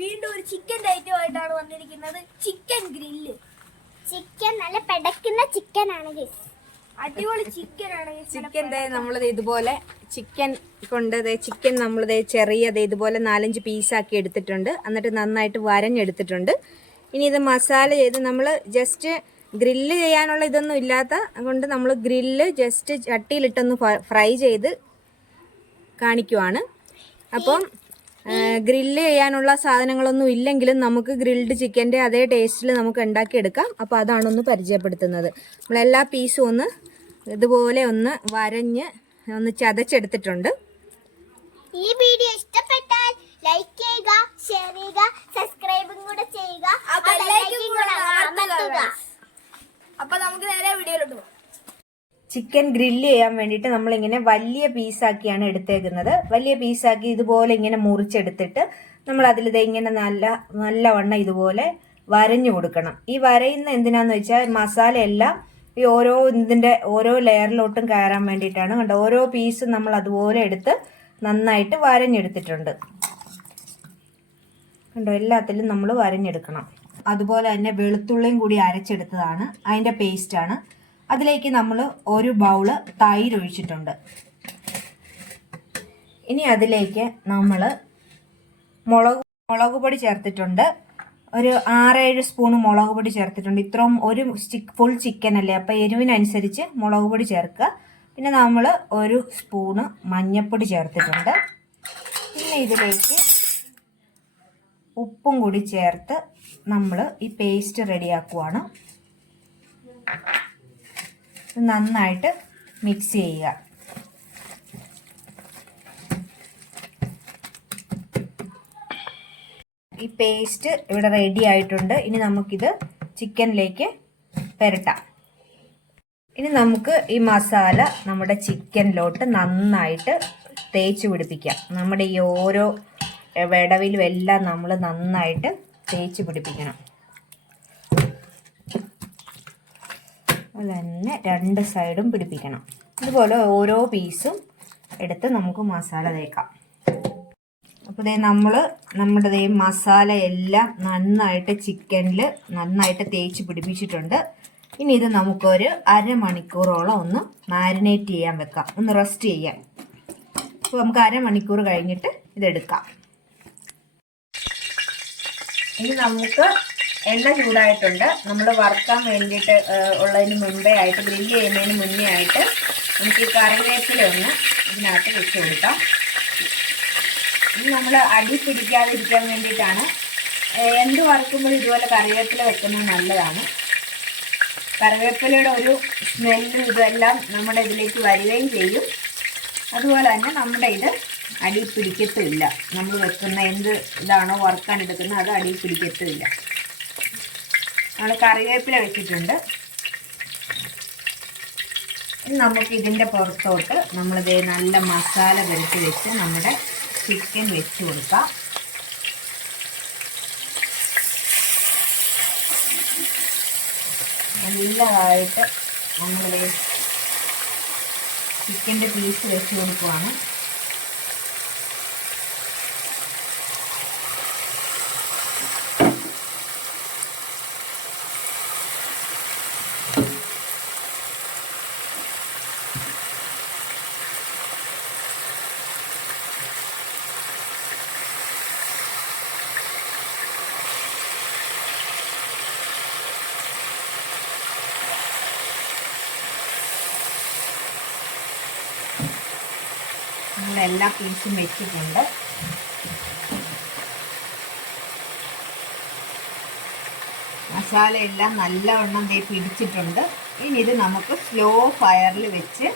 വീണ്ടും ഒരു chicken item ആയിട്ടാണ് വന്നിരിക്കുന്നത്. Chicken grill. ചിക്കൻ നല്ല പെടക്കുന്ന ചിക്കൻ ആണ്. അടിപൊളി ചിക്കൻ ആണ്. ചിക്കൻ നമ്മളത് ഇതുപോലെ ചിക്കൻ കൊണ്ട് ചിക്കൻ നമ്മളത് ചെറിയ ഇതുപോലെ 4-5 പീസാക്കി എടുത്തിട്ടുണ്ട്. എന്നിട്ട് നന്നായിട്ട് വരഞ്ഞെടുത്തിട്ടുണ്ട്. ഇനി ഇത് മസാല ചെയ്ത് നമ്മൾ ജസ്റ്റ് ഗ്രില്ല് ചെയ്യാനുള്ള ഇതൊന്നും ഇല്ലാത്ത കൊണ്ട് നമ്മൾ ഗ്രില്ല് ജസ്റ്റ് ചട്ടിയിലിട്ടൊന്ന് ഫ്രൈ ചെയ്ത് കാണിക്കുവാണ്. അപ്പം ഗ്രില്ല് ചെയ്യാനുള്ള സാധനങ്ങളൊന്നും ഇല്ലെങ്കിലും നമുക്ക് ഗ്രിൽഡ് ചിക്കൻ്റെ അതേ ടേസ്റ്റിൽ നമുക്ക് ഉണ്ടാക്കിയെടുക്കാം. അപ്പോൾ അതാണൊന്ന് പരിചയപ്പെടുത്തുന്നത്. നമ്മളെല്ലാ പീസും ഒന്ന് ഇതുപോലെ ഒന്ന് വരഞ്ഞ് ഒന്ന് ചതച്ചെടുത്തിട്ടുണ്ട്. ഈ വീഡിയോ ഇഷ്ടപ്പെട്ടാൽ ലൈക്ക് ചെയ്യുക, ഷെയർ ചെയ്യുക, സബ്സ്ക്രൈബും കൂടെ ചെയ്യുക. അപ്പോൾ നമുക്ക് നേരെ വീഡിയോയിലോട്ട് പോകാം. ചിക്കൻ ഗ്രില്ല് ചെയ്യാൻ വേണ്ടിയിട്ട് നമ്മളിങ്ങനെ വലിയ പീസാക്കിയാണ് എടുത്തേക്കുന്നത്. വലിയ പീസാക്കി ഇതുപോലെ ഇങ്ങനെ മുറിച്ചെടുത്തിട്ട് നമ്മൾ അതിൽ ഇങ്ങനെ നല്ലവണ്ണം ഇതുപോലെ വരഞ്ഞു കൊടുക്കണം. ഈ വരയുന്ന എന്തിനാന്ന് വെച്ചാൽ മസാല എല്ലാം ഈ ഇതിൻ്റെ ഓരോ ലെയറിലോട്ടും കയറാൻ വേണ്ടിയിട്ടാണ്. കണ്ടോ, ഓരോ പീസും നമ്മൾ അതുപോലെ എടുത്ത് നന്നായിട്ട് വരഞ്ഞെടുത്തിട്ടുണ്ട്. കണ്ടോ, എല്ലാത്തിലും നമ്മൾ വരഞ്ഞെടുക്കണം. അതുപോലെ തന്നെ വെളുത്തുള്ളിയും കൂടി അരച്ചെടുത്തതാണ്, അതിൻ്റെ പേസ്റ്റാണ്. അതിലേക്ക് നമ്മൾ ഒരു ബൗള് തൈര് ഒഴിച്ചിട്ടുണ്ട്. ഇനി അതിലേക്ക് നമ്മൾ മുളക് പൊടി ചേർത്തിട്ടുണ്ട്. ഒരു 6-7 സ്പൂൺ മുളക് പൊടി ചേർത്തിട്ടുണ്ട്. ഇത്രയും ഒരു ഫുൾ ചിക്കൻ അല്ലേ, അപ്പോൾ എരിവിനനുസരിച്ച് മുളക് പൊടി ചേർക്കുക. പിന്നെ നമ്മൾ ഒരു സ്പൂണ് മഞ്ഞൾപ്പൊടി ചേർത്തിട്ടുണ്ട്. പിന്നെ ഇതിലേക്ക് ഉപ്പും കൂടി ചേർത്ത് നമ്മൾ ഈ പേസ്റ്റ് റെഡിയാക്കുവാണ്. നന്നായിട്ട് മിക്സ് ചെയ്യുക. ഈ പേസ്റ്റ് ഇവിടെ റെഡി ആയിട്ടുണ്ട്. ഇനി നമുക്കിത് ചിക്കനിലേക്ക് പുരട്ടാം. ഇനി നമുക്ക് ഈ മസാല നമ്മുടെ ചിക്കനിലോട്ട് നന്നായിട്ട് തേച്ച് പിടിപ്പിക്കാം. നമ്മുടെ ഈ ഓരോ വിടവിലും എല്ലാം നമ്മൾ നന്നായിട്ട് തേച്ച് പിടിപ്പിക്കണം. അതുപോലെ തന്നെ 2 സൈഡും പിടിപ്പിക്കണം. ഇതുപോലെ ഓരോ പീസും എടുത്ത് നമുക്ക് മസാല തേക്കാം. അപ്പോൾ നമ്മുടെ മസാല എല്ലാം നന്നായിട്ട് ചിക്കനിൽ നന്നായിട്ട് തേച്ച് പിടിപ്പിച്ചിട്ടുണ്ട്. ഇനി ഇത് നമുക്കൊരു അരമണിക്കൂറോളം ഒന്ന് മാരിനേറ്റ് ചെയ്യാൻ വെക്കാം, ഒന്ന് റെസ്റ്റ് ചെയ്യാൻ. അപ്പോൾ നമുക്ക് അരമണിക്കൂർ കഴിഞ്ഞിട്ട് ഇതെടുക്കാം. ഇനി നമുക്ക് എണ്ണ ചൂടായിട്ടുണ്ട്. നമ്മൾ വറുക്കാൻ വേണ്ടിയിട്ട് ഉള്ളതിന് മുൻപേ ആയിട്ട്, ഗ്രില്ല് ചെയ്യുന്നതിന് മുന്നേ ആയിട്ട് നമുക്ക് ഈ കറിവേപ്പില ഒന്ന് ഇതിനകത്ത് വെച്ച് കൊടുക്കാം. ഇത് നമ്മൾ അടി പിടിക്കാതിരിക്കാൻ വേണ്ടിയിട്ടാണ്. എന്ത് വറുക്കുമ്പോൾ ഇതുപോലെ കറിവേപ്പില വെക്കുന്നത് നല്ലതാണ്. കറിവേപ്പിലയുടെ ഒരു സ്മെല്ലും ഇതെല്ലാം നമ്മുടെ ഇതിലേക്ക് വരികയും ചെയ്യും. അതുപോലെ തന്നെ നമ്മുടെ ഇത് അടി പിടിക്കത്തുമില്ല. നമ്മൾ വെക്കുന്ന എന്ത് ഇതാണോ വറുക്കാൻ എടുക്കുന്നത് അത് അടി പിടിക്കത്തുമില്ല. നമ്മൾ കറിവേപ്പില വെച്ചിട്ടുണ്ട്. ഇനി നമുക്ക് ഇതിൻ്റെ പുറത്തോട്ട് നമ്മളിത് നല്ല മസാല പുരട്ടി വെച്ച് നമ്മുടെ ചിക്കൻ വെച്ച് കൊടുക്കാം. നല്ലതായിട്ട് നമ്മളിത് ചിക്കൻ്റെ പീസ് വെച്ച് കൊടുക്കുവാണ്. എല്ലാ പീസും വെച്ചിട്ടുണ്ട്. മസാല എല്ലാം നല്ലവണ്ണം പിടിച്ചിട്ടുണ്ട്. ഇനി ഇത് നമുക്ക് സ്ലോ ഫയറിൽ വെച്ച്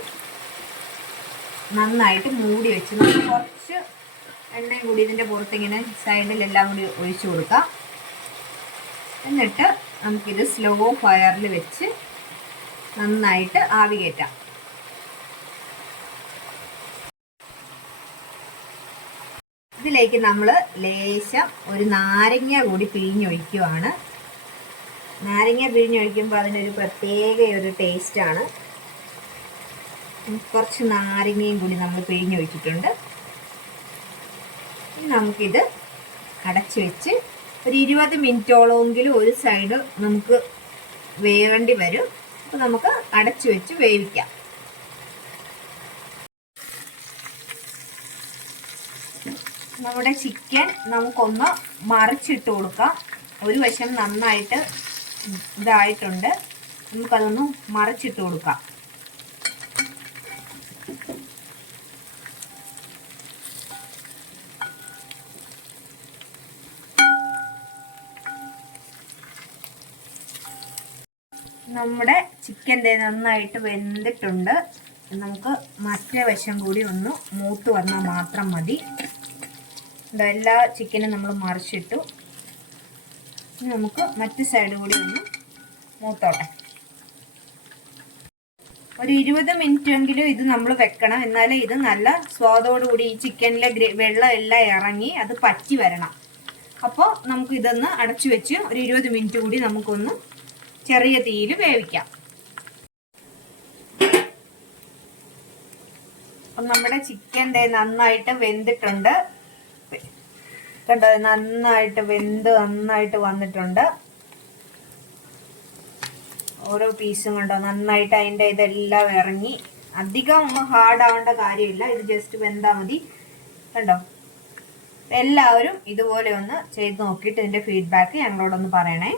നന്നായിട്ട് മൂടി വെച്ച് നമുക്ക് കുറച്ച് എണ്ണയും കൂടി ഇതിൻ്റെ പുറത്തിങ്ങനെ സൈഡിലെല്ലാം കൂടി ഒഴിച്ചു കൊടുക്കാം. എന്നിട്ട് നമുക്കിത് സ്ലോ ഫയറിൽ വെച്ച് നന്നായിട്ട് ആവി കയറ്റാം. ഇതിലേക്ക് നമ്മൾ ലേശം ഒരു നാരങ്ങ കൂടി പിഴിഞ്ഞൊഴിക്കുവാണ്. നാരങ്ങ പിഴിഞ്ഞൊഴിക്കുമ്പോൾ അതിനൊരു പ്രത്യേക ഒരു ടേസ്റ്റാണ്. കുറച്ച് നാരങ്ങയും കൂടി നമ്മൾ പിഴിഞ്ഞൊഴിച്ചിട്ടുണ്ട്. നമുക്കിത് അടച്ചു വെച്ച് ഒരു 20 മിനിറ്റോളമെങ്കിലും ഒരു സൈഡ് നമുക്ക് വേവേണ്ടി വരും. അപ്പോൾ നമുക്ക് അടച്ചു വെച്ച് വേവിക്കാം. നമ്മുടെ ചിക്കൻ നമുക്കൊന്ന് മറിച്ചിട്ട് കൊടുക്കാം. ഒരു വശം നന്നായിട്ട് ഇതായിട്ടുണ്ട്, നമുക്കതൊന്ന് മറിച്ചിട്ട് കൊടുക്കാം. നമ്മുടെ ചിക്കൻ നന്നായിട്ട് വെന്തിട്ടുണ്ട്. നമുക്ക് മറ്റേ വശം കൂടി ഒന്ന് മൂത്ത് വന്നാൽ മാത്രം മതി. എല്ലാ ചിക്കനും നമ്മൾ മറിച്ചിട്ടു. നമുക്ക് മറ്റു സൈഡ് കൂടി ഒന്ന് മൂത്തോട്ടെ. ഒരു 20 മിനിറ്റെങ്കിലും ഇത് നമ്മൾ വെക്കണം. എന്നാലേ ഇത് നല്ല സ്വാദോടുകൂടി ഈ ചിക്കനിലെ വെള്ളം എല്ലാം ഇറങ്ങി അത് പറ്റി വരണം. അപ്പോൾ നമുക്ക് ഇതൊന്ന് അടച്ചു വെച്ച് ഒരു 20 മിനിറ്റ് കൂടി നമുക്കൊന്ന് ചെറിയ തീയിൽ വേവിക്കാം. അപ്പം നമ്മുടെ ചിക്കൻ നന്നായിട്ട് വെന്തിട്ടുണ്ട്. കണ്ടോ, നന്നായിട്ട് നന്നായിട്ട് വന്നിട്ടുണ്ട്. ഓരോ പീസും കണ്ടോ നന്നായിട്ട് അതിൻ്റെ ഇതെല്ലാം ഇറങ്ങി. അധികം ഹാർഡ് ആവേണ്ട കാര്യമില്ല, ഇത് ജസ്റ്റ് വെന്താൽ മതി. കണ്ടോ, എല്ലാവരും ഇതുപോലെ ഒന്ന് ചെയ്ത് നോക്കിയിട്ട് ഇതിൻ്റെ ഫീഡ്ബാക്ക് ഞങ്ങളോടൊന്ന് പറയണേ.